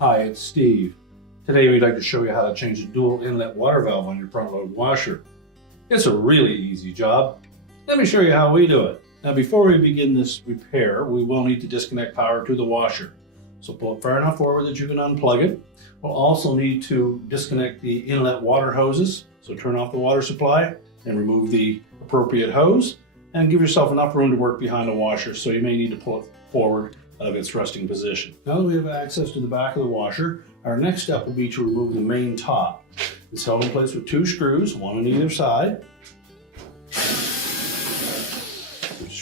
Hi, it's Steve. Today we'd like to show you how to change the dual inlet water valve on your front load washer. It's a really easy job. Let me show you how we do it. Now before we begin this repair, we will need to disconnect power to the washer. So pull it far enough forward that you can unplug it. We'll also need to disconnect the inlet water hoses. So turn off the water supply and remove the appropriate hose and give yourself enough room to work behind the washer, so you may need to pull it forward out of its resting position. Now that we have access to the back of the washer, our next step will be to remove the main top. It's held in place with 2 screws, one on either side. Just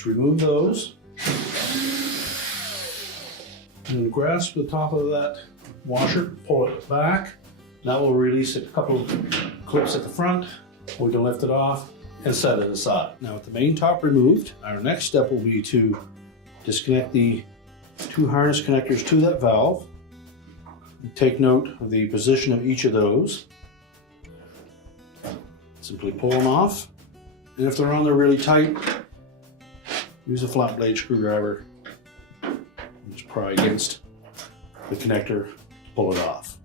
remove those. And then grasp the top of that washer, pull it back. That will release a couple of clips at the front. We can lift it off and set it aside. Now with the main top removed, our next step will be to disconnect the 2 harness connectors to that valve. Take note of the position of each of those. Simply pull them off. And if they're on there really tight, use a flat blade screwdriver. Just pry against the connector to pull it off.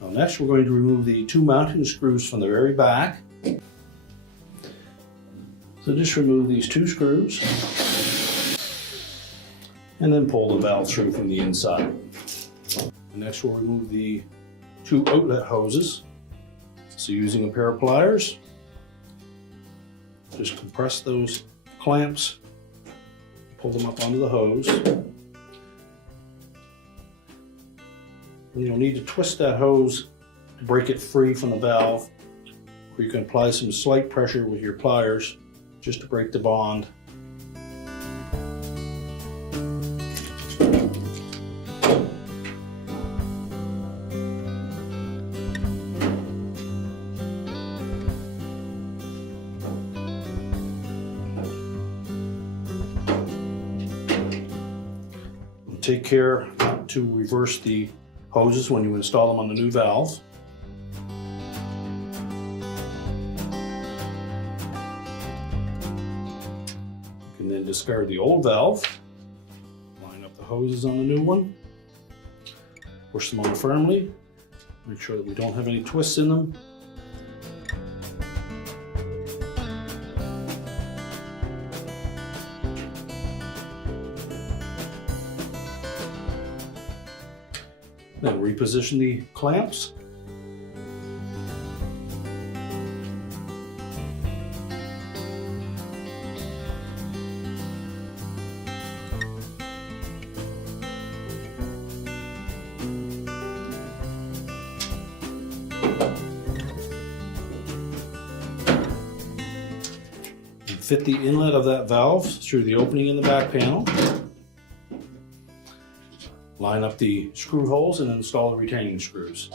Now next we're going to remove the 2 mounting screws from the very back. So just remove these 2 screws and then pull the valve through from the inside. Next we'll remove the 2 outlet hoses. So using a pair of pliers, just compress those clamps, pull them up onto the hose. And you'll need to twist that hose to break it free from the valve, or you can apply some slight pressure with your pliers just to break the bond. Take care not to reverse the hoses when you install them on the new valve. You can then discard the old valve, line up the hoses on the new one, push them on firmly, make sure that we don't have any twists in them. Then reposition the clamps. And fit the inlet of that valve through the opening in the back panel. Line up the screw holes and install the retaining screws.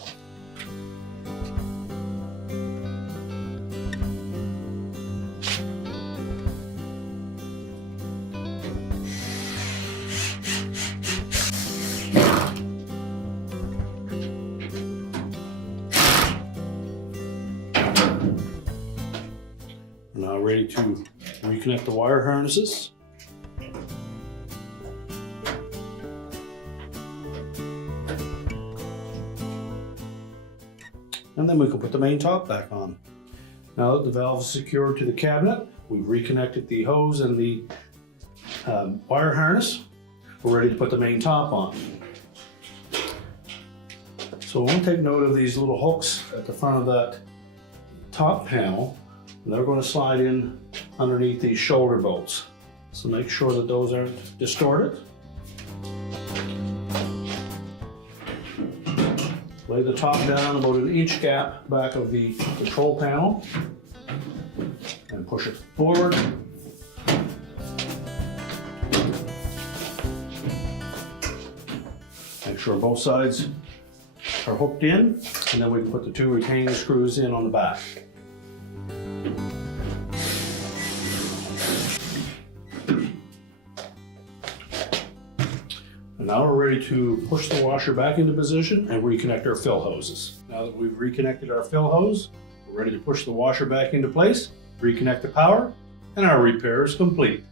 We're now ready to reconnect the wire harnesses. And then we can put the main top back on. Now that the valve is secured to the cabinet, we've reconnected the hose and the wire harness. We're ready to put the main top on. So I want to take note of these little hooks at the front of that top panel. And they're going to slide in underneath these shoulder bolts. So make sure that those aren't distorted. Lay the top down about an inch gap back of the control panel and push it forward. Make sure both sides are hooked in, and then we can put the 2 retaining screws in on the back. And now we're ready to push the washer back into position and reconnect our fill hoses. Now that we've reconnected our fill hose, we're ready to push the washer back into place, reconnect the power, and our repair is complete.